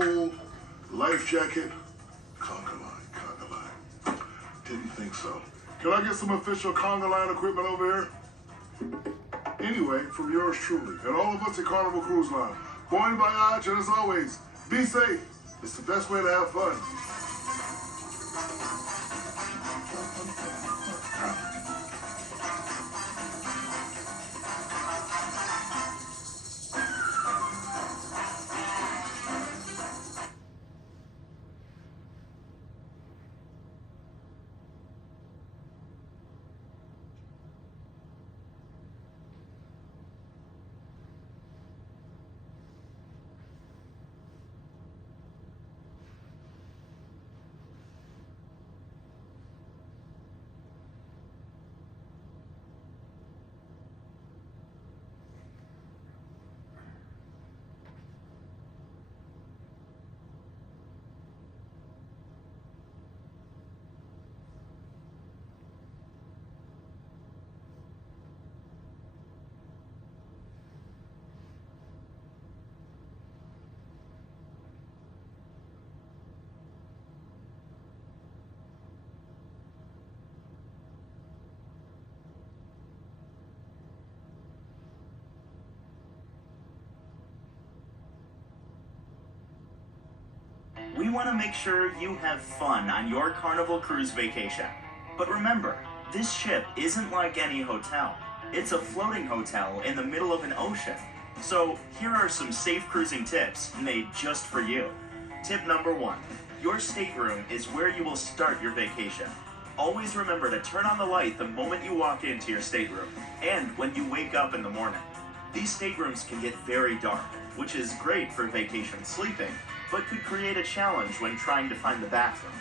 pool, life jacket. Conga line, conga line. Didn't think so. Can I get some official conga line equipment over here? Anyway, from yours truly, and all of us at Carnival Cruise Line, bon voyage, and as always, be safe. It's the best way to have fun. We want to make sure you have fun on your Carnival cruise vacation. But remember, this ship isn't like any hotel. It's a floating hotel in the middle of an ocean. So here are some safe cruising tips made just for you. Tip number 1. Your stateroom is where you will start your vacation. Always remember to turn on the light the moment you walk into your stateroom and when you wake up in the morning. These staterooms can get very dark, which is great for vacation sleeping, but could create a challenge when trying to find the bathroom.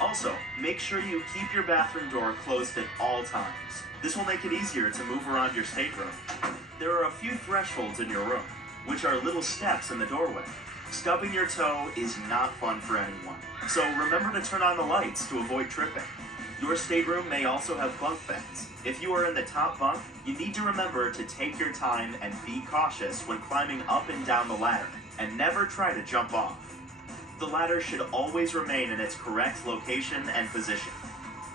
Also, make sure you keep your bathroom door closed at all times. This will make it easier to move around your stateroom. There are a few thresholds in your room, which are little steps in the doorway. Stubbing your toe is not fun for anyone, so remember to turn on the lights to avoid tripping. Your stateroom may also have bunk beds. If you are in the top bunk, you need to remember to take your time and be cautious when climbing up and down the ladder, and never try to jump off. The ladder should always remain in its correct location and position.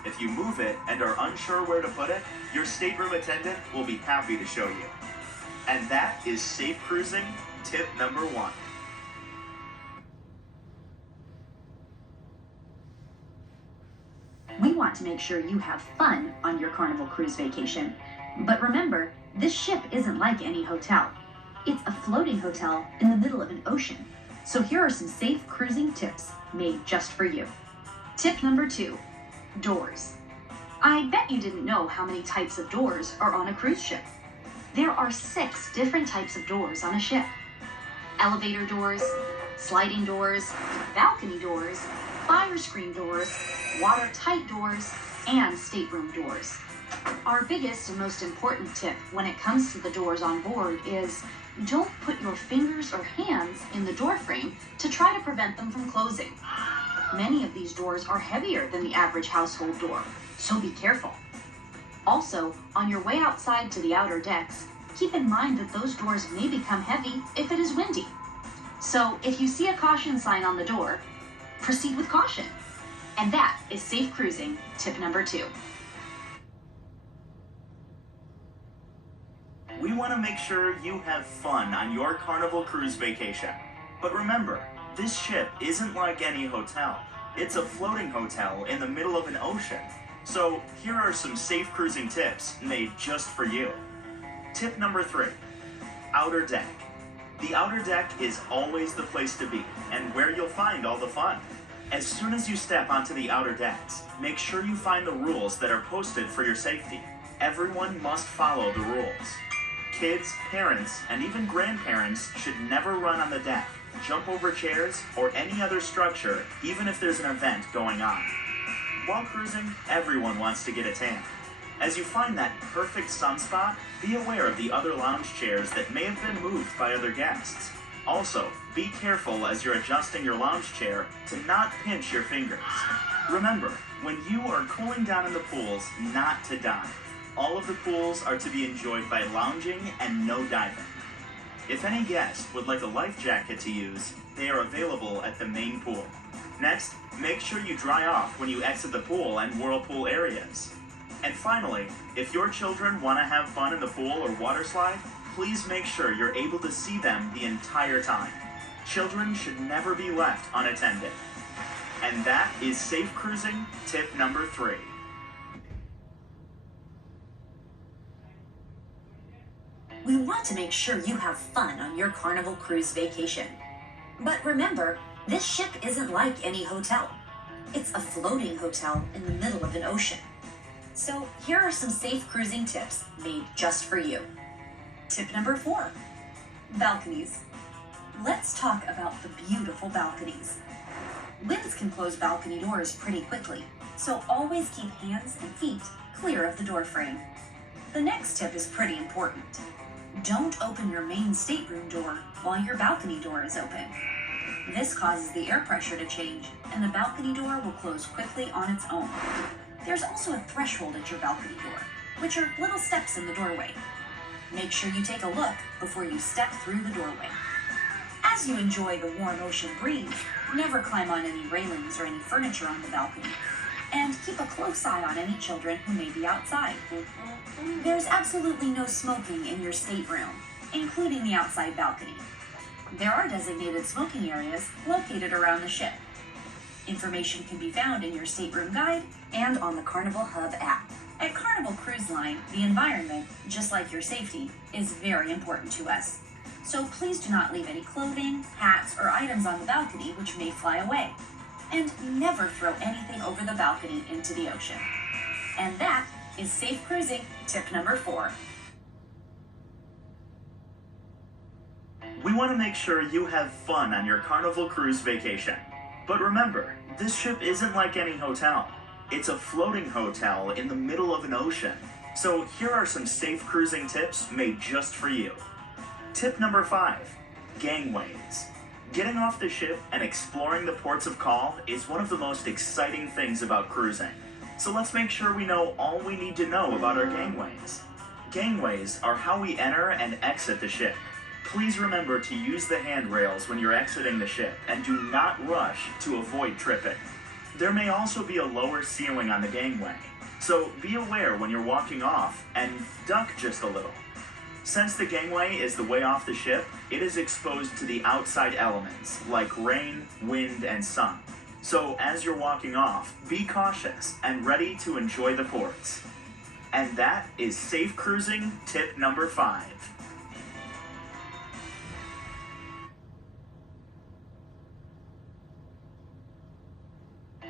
If you move it and are unsure where to put it, your stateroom attendant will be happy to show you. And that is safe cruising tip number 1. We want to make sure you have fun on your Carnival cruise vacation. But remember, this ship isn't like any hotel. It's a floating hotel in the middle of an ocean. So here are some safe cruising tips made just for you. Tip number 2, doors. I bet you didn't know how many types of doors are on a cruise ship. There are 6 different types of doors on a ship. Elevator doors, sliding doors, balcony doors, fire screen doors, watertight doors, and stateroom doors. Our biggest and most important tip when it comes to the doors on board is don't put your fingers or hands in the door frame to try to prevent them from closing. Many of these doors are heavier than the average household door, so be careful. Also, on your way outside to the outer decks, keep in mind that those doors may become heavy if it is windy. So if you see a caution sign on the door, proceed with caution. And that is safe cruising tip number 2. We want to make sure you have fun on your Carnival cruise vacation. But remember, this ship isn't like any hotel. It's a floating hotel in the middle of an ocean. So here are some safe cruising tips made just for you. Tip number 3, outer deck. The outer deck is always the place to be and where you'll find all the fun. As soon as you step onto the outer decks, make sure you find the rules that are posted for your safety. Everyone must follow the rules. Kids, parents, and even grandparents should never run on the deck, jump over chairs, or any other structure, even if there's an event going on. While cruising, everyone wants to get a tan. As you find that perfect sunspot, be aware of the other lounge chairs that may have been moved by other guests. Also, be careful as you're adjusting your lounge chair to not pinch your fingers. Remember, when you are cooling down in the pools, not to dive. All of the pools are to be enjoyed by lounging and no diving. If any guest would like a life jacket to use, they are available at the main pool. Next, make sure you dry off when you exit the pool and whirlpool areas. And finally, if your children want to have fun in the pool or water slide, please make sure you're able to see them the entire time. Children should never be left unattended. And that is safe cruising tip number 3. We want to make sure you have fun on your Carnival cruise vacation. But remember, this ship isn't like any hotel. It's a floating hotel in the middle of an ocean. So here are some safe cruising tips made just for you. Tip number 4, balconies. Let's talk about the beautiful balconies. Winds can close balcony doors pretty quickly, so always keep hands and feet clear of the door frame. The next tip is pretty important. Don't open your main stateroom door while your balcony door is open. This causes the air pressure to change, and the balcony door will close quickly on its own. There's also a threshold at your balcony door, which are little steps in the doorway. Make sure you take a look before you step through the doorway. As you enjoy the warm ocean breeze, never climb on any railings or any furniture on the balcony, and keep a close eye on any children who may be outside. There's absolutely no smoking in your stateroom, including the outside balcony. There are designated smoking areas located around the ship. Information can be found in your stateroom guide and on the Carnival Hub app. At Carnival Cruise Line, the environment, just like your safety, is very important to us. So please do not leave any clothing, hats, or items on the balcony which may fly away. And never throw anything over the balcony into the ocean. And that is safe cruising tip number 4. We want to make sure you have fun on your Carnival cruise vacation. But remember, this ship isn't like any hotel. It's a floating hotel in the middle of an ocean. So here are some safe cruising tips made just for you. Tip number 5, gangways. Getting off the ship and exploring the ports of call is one of the most exciting things about cruising. So let's make sure we know all we need to know about our gangways. Gangways are how we enter and exit the ship. Please remember to use the handrails when you're exiting the ship and do not rush to avoid tripping. There may also be a lower ceiling on the gangway, so be aware when you're walking off and duck just a little. Since the gangway is the way off the ship, it is exposed to the outside elements like rain, wind, and sun. So as you're walking off, be cautious and ready to enjoy the ports. And that is safe cruising tip number 5.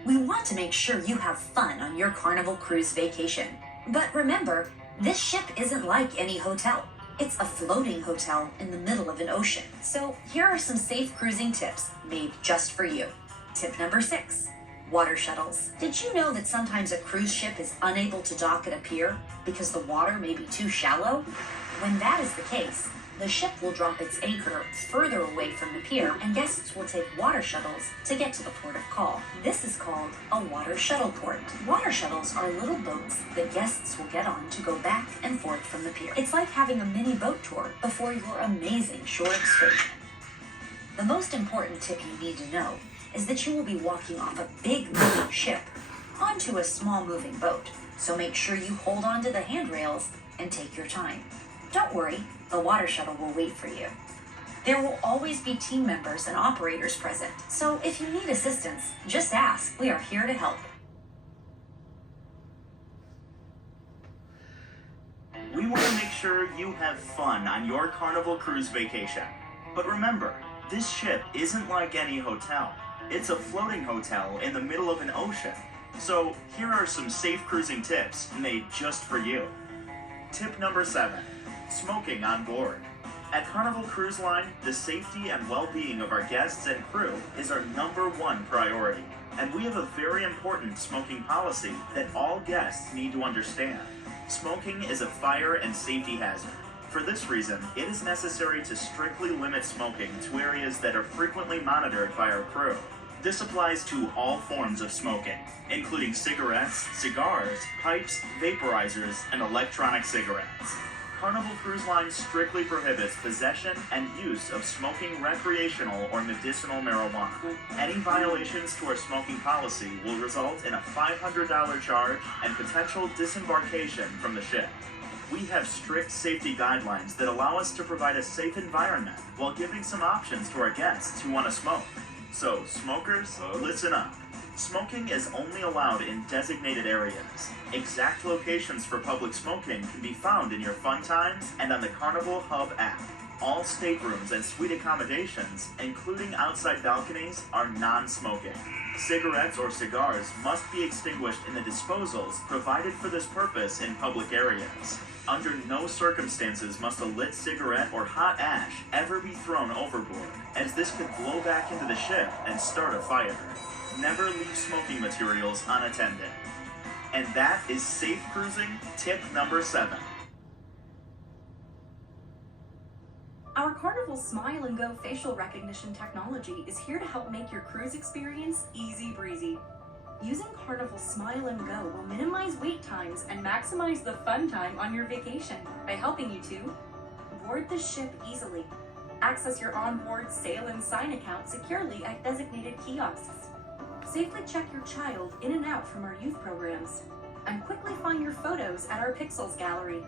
We want to make sure you have fun on your Carnival cruise vacation. But remember, this ship isn't like any hotel. It's a floating hotel in the middle of an ocean. So here are some safe cruising tips made just for you. Tip number 6, water shuttles. Did you know that sometimes a cruise ship is unable to dock at a pier because the water may be too shallow? When that is the case, the ship will drop its anchor further away from the pier and guests will take water shuttles to get to the port of call. This is called a water shuttle port. Water shuttles are little boats that guests will get on to go back and forth from the pier. It's like having a mini boat tour before your amazing shore excursion. The most important tip you need to know is that you will be walking off a big moving ship onto a small moving boat, so make sure you hold on to the handrails and take your time. Don't worry, the water shuttle will wait for you. There will always be team members and operators present, so if you need assistance, just ask. We are here to help. We want to make sure you have fun on your Carnival cruise vacation. But remember, this ship isn't like any hotel. It's a floating hotel in the middle of an ocean. So here are some safe cruising tips made just for you. Tip number 7, smoking on board. At Carnival Cruise Line, the safety and well-being of our guests and crew is our #1 priority. And we have a very important smoking policy that all guests need to understand. Smoking is a fire and safety hazard. For this reason, it is necessary to strictly limit smoking to areas that are frequently monitored by our crew. This applies to all forms of smoking, including cigarettes, cigars, pipes, vaporizers, and electronic cigarettes. Carnival Cruise Line strictly prohibits possession and use of smoking recreational or medicinal marijuana. Any violations to our smoking policy will result in a $500 charge and potential disembarkation from the ship. We have strict safety guidelines that allow us to provide a safe environment while giving some options to our guests who want to smoke. So, smokers, listen up. Smoking is only allowed in designated areas. Exact locations for public smoking can be found in your fun times and on the Carnival Hub app. All staterooms and suite accommodations, including outside balconies, are non-smoking. Cigarettes or cigars must be extinguished in the disposals provided for this purpose in public areas. Under no circumstances must a lit cigarette or hot ash ever be thrown overboard, as this could blow back into the ship and start a fire. Never leave smoking materials unattended. And that is safe cruising tip number 7. Our Carnival Smile and Go facial recognition technology is here to help make your cruise experience easy breezy. Using Carnival Smile and Go will minimize wait times and maximize the fun time on your vacation by helping you to board the ship easily, access your onboard sail and sign account securely at designated kiosks, safely check your child in and out from our youth programs, and quickly find your photos at our Pixels gallery.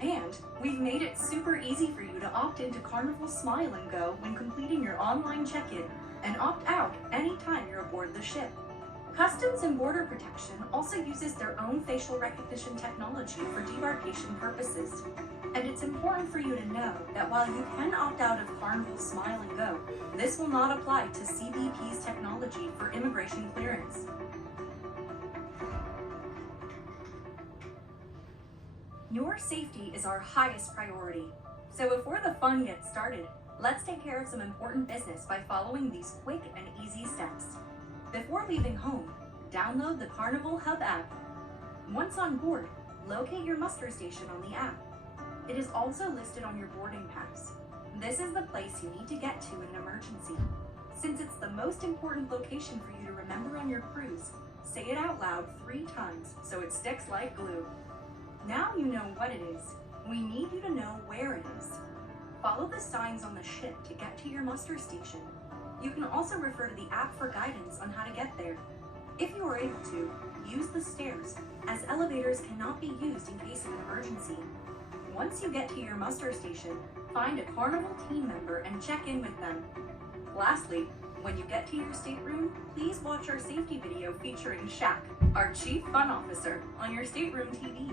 And we've made it super easy for you to opt into Carnival Smile and Go when completing your online check-in and opt out anytime you're aboard the ship. Customs and Border Protection also uses their own facial recognition technology for debarkation purposes. And it's important for you to know that while you can opt out of Carnival Smile and Go, this will not apply to CBP's technology for immigration clearance. Your safety is our highest priority. So before the fun gets started, let's take care of some important business by following these quick and easy steps. Before leaving home, download the Carnival Hub app. Once on board, locate your muster station on the app. It is also listed on your boarding pass. This is the place you need to get to in an emergency. Since it's the most important location for you to remember on your cruise, say it out loud 3 times so it sticks like glue. Now you know what it is. We need you to know where it is. Follow the signs on the ship to get to your muster station. You can also refer to the app for guidance on how to get there. If you are able to, use the stairs, as elevators cannot be used in case of an emergency. Once you get to your muster station, find a Carnival team member and check in with them. Lastly, when you get to your stateroom, please watch our safety video featuring Shaq, our Chief Fun Officer, on your stateroom TV.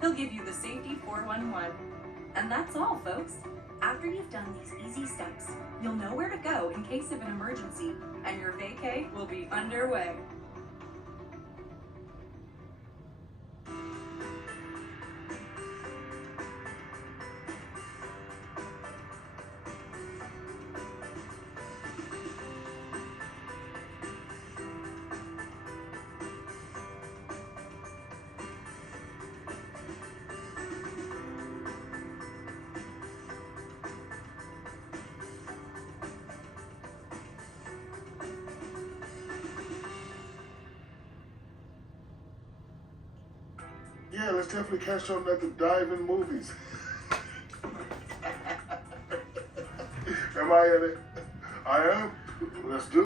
He'll give you the Safety 411. And that's all, folks. After you've done these easy steps, you'll know where to go in case of an emergency, and your vacay will be underway. Yeah, let's definitely catch something at the drive-in movies. Am I in it? I am? Let's do it.